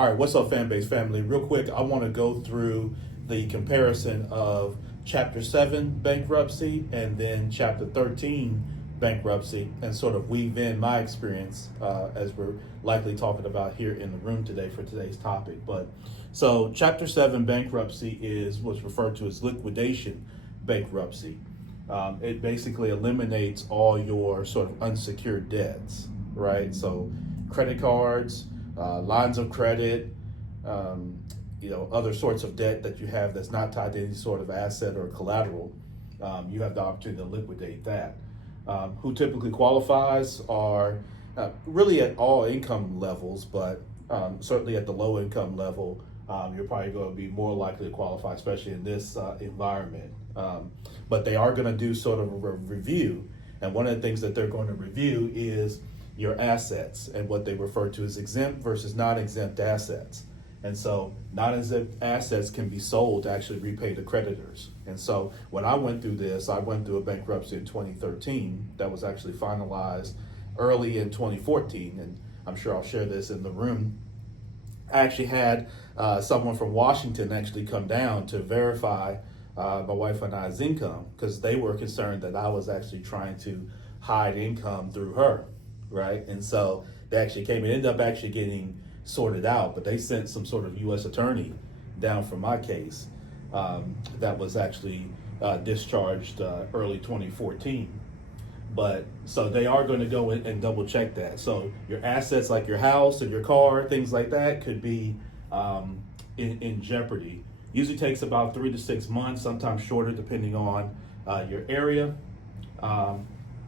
All right, what's up, Fanbase family? Real quick, I want to go through the comparison of Chapter 7 bankruptcy and then Chapter 13 bankruptcy and sort of weave in my experience as we're likely talking about here in the room today for today's topic. But so Chapter 7 bankruptcy is what's referred to as liquidation bankruptcy. It basically eliminates all your sort of unsecured debts, right? So credit cards, lines of credit, other sorts of debt that you have that's not tied to any sort of asset or collateral. You have the opportunity to liquidate that. Who typically qualifies are really at all income levels, but certainly at the low income level, you're probably going to be more likely to qualify, especially in this environment. But they are going to do sort of a review, and one of the things that they're going to review is your assets and what they refer to as exempt versus non-exempt assets. And so non-exempt assets can be sold to actually repay the creditors. And so when I went through this, I went through a bankruptcy in 2013 that was actually finalized early in 2014. And I'm sure I'll share this in the room. I actually had someone from Washington actually come down to verify my wife and I's income because they were concerned that I was actually trying to hide income through her, right? And so they actually came and ended up actually getting sorted out, but they sent some sort of U.S. attorney down for my case that was actually discharged early 2014. But so they are going to go in and double check that. So your assets like your house and your car, things like that could be in jeopardy. Usually takes about 3 to 6 months, sometimes shorter depending on your area.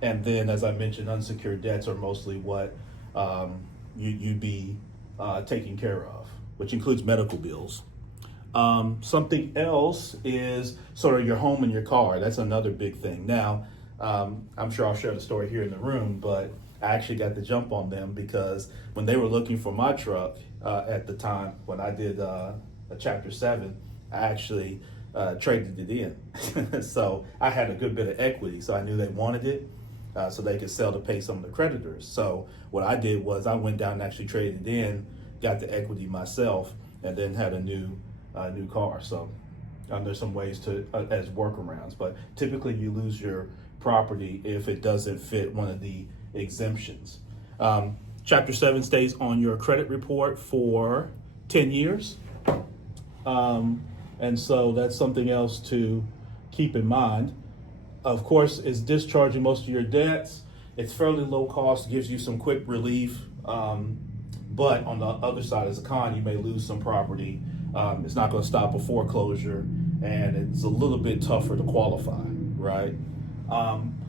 And then, as I mentioned, unsecured debts are mostly what you'd be taken care of, which includes medical bills. Something else is sort of your home and your car. That's another big thing. Now, I'm sure I'll share the story here in the room, but I actually got the jump on them because when they were looking for my truck at the time, when I did a Chapter 7, I actually traded it in. So I had a good bit of equity, so I knew they wanted it. So they could sell to pay some of the creditors. So what I did was I went down and actually traded it in, got the equity myself, and then had a new car. So there's some ways to as workarounds, but typically you lose your property if it doesn't fit one of the exemptions. Chapter 7 stays on your credit report for 10 years. And so that's something else to keep in mind. Of course, it's discharging most of your debts. It's fairly low cost, gives you some quick relief. But on the other side, as a con, you may lose some property. It's not going to stop a foreclosure, and it's a little bit tougher to qualify, right?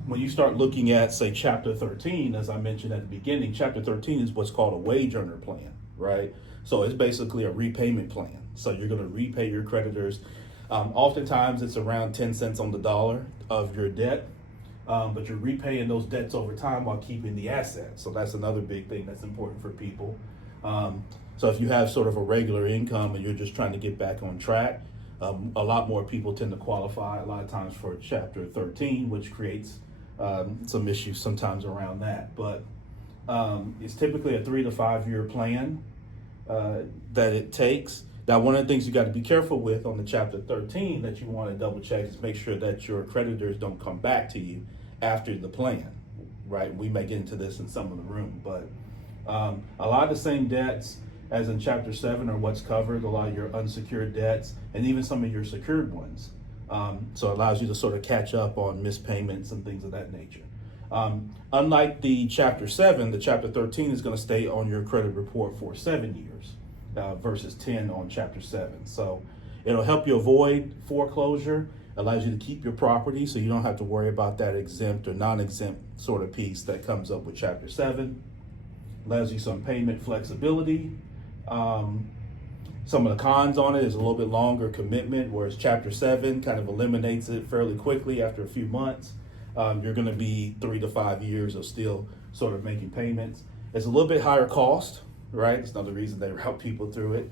When you start looking at, say, Chapter 13, as I mentioned at the beginning, Chapter 13 is what's called a wage earner plan, right? So it's basically a repayment plan. So you're going to repay your creditors. Oftentimes it's around 10 cents on the dollar of your debt, but you're repaying those debts over time while keeping the assets. So that's another big thing that's important for people. So if you have sort of a regular income and you're just trying to get back on track, a lot more people tend to qualify a lot of times for Chapter 13, which creates some issues sometimes around that. But it's typically a 3 to 5 year plan that it takes. Now, one of the things you got to be careful with on the Chapter 13 that you want to double check is make sure that your creditors don't come back to you after the plan, right? We may get into this in some of the room, but a lot of the same debts as in Chapter 7 are what's covered, a lot of your unsecured debts and even some of your secured ones. So it allows you to sort of catch up on missed payments and things of that nature. Unlike the Chapter 7, the Chapter 13 is going to stay on your credit report for 7 years. Versus 10 on Chapter 7. So it'll help you avoid foreclosure, allows you to keep your property so you don't have to worry about that exempt or non-exempt sort of piece that comes up with Chapter 7. Allows you some payment flexibility. Some of the cons on it is a little bit longer commitment, whereas Chapter 7 kind of eliminates it fairly quickly after a few months. You're going to be 3 to 5 years of still sort of making payments. It's a little bit higher cost, right? It's another reason they route people through it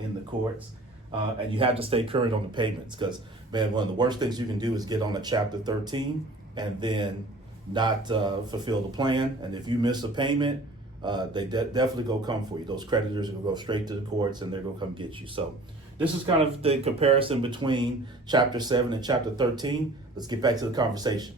in the courts. And you have to stay current on the payments because, man, one of the worst things you can do is get on a Chapter 13 and then not fulfill the plan. And if you miss a payment, definitely go come for you. Those creditors are gonna go straight to the courts and they're gonna come get you. So this is kind of the comparison between chapter 7 and chapter 13. Let's get back to the conversation.